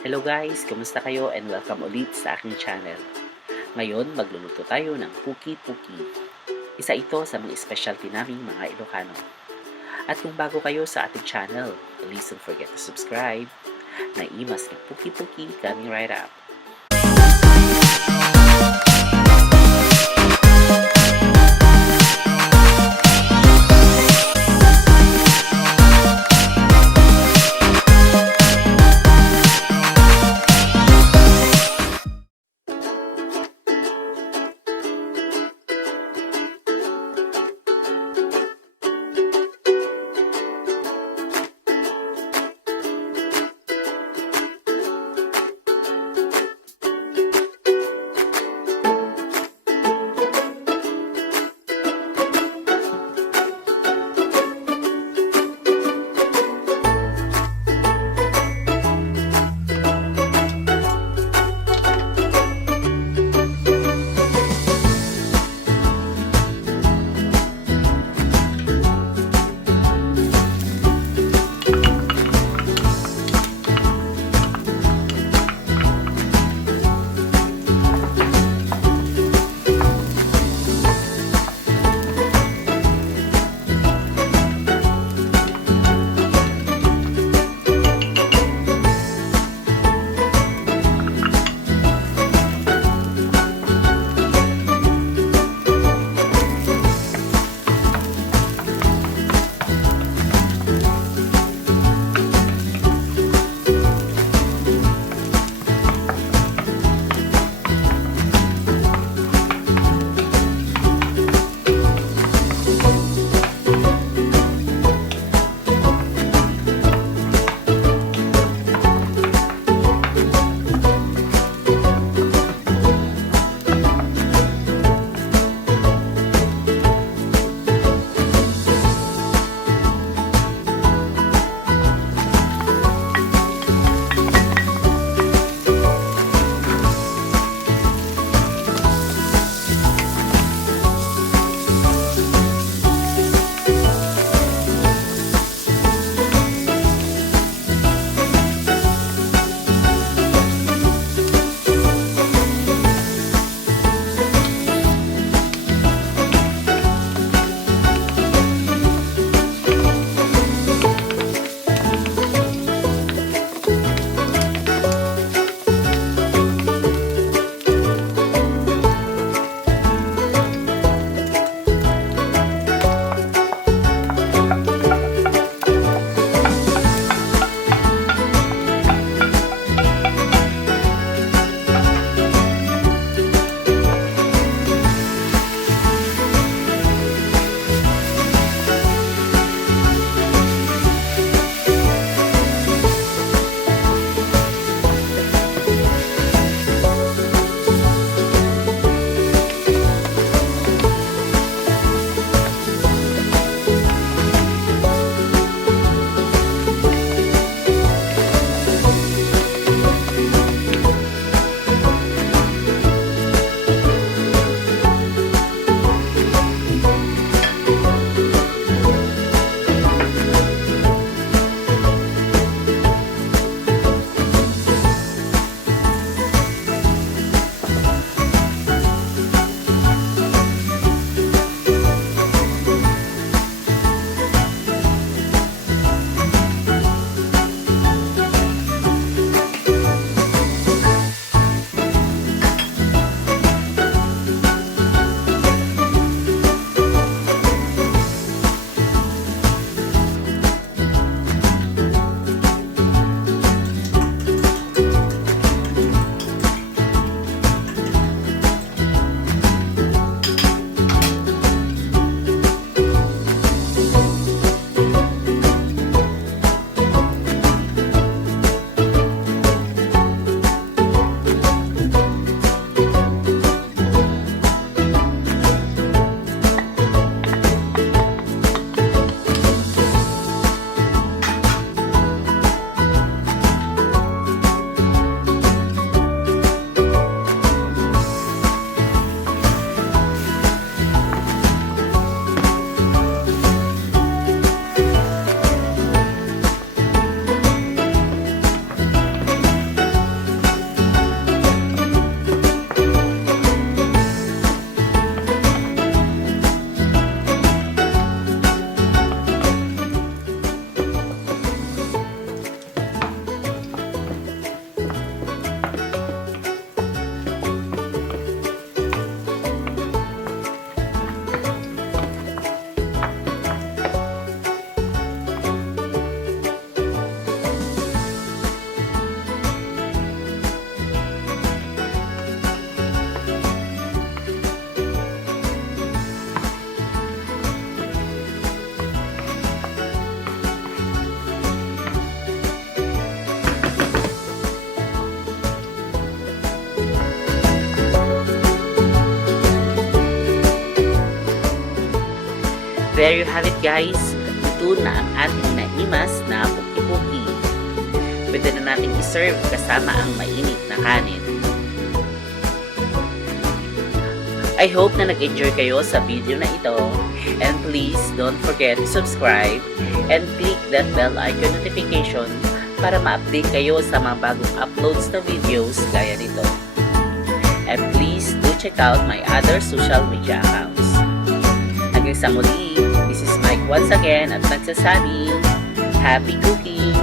Hello guys, kumusta kayo and welcome ulit sa aking channel. Ngayon, magluluto tayo ng Poqui Poqui. Isa ito sa mga specialty naming mga Ilocano. At kung bago kayo sa ating channel, please don't forget to subscribe. Naimas ng Poqui Poqui coming right up. there you have it guys. Ito na ang ating naimas na Poqui Poqui. Pwede na natin iserve kasama ang mainit na kanin. I hope na nag-enjoy kayo sa video na ito. And please don't forget to subscribe and click that bell icon notification para ma-update kayo sa mga bagong uploads na videos gaya nito. And please do check out my other social media accounts. Hanggang sa muli, this is Mike once again at nagsasabing, happy cooking!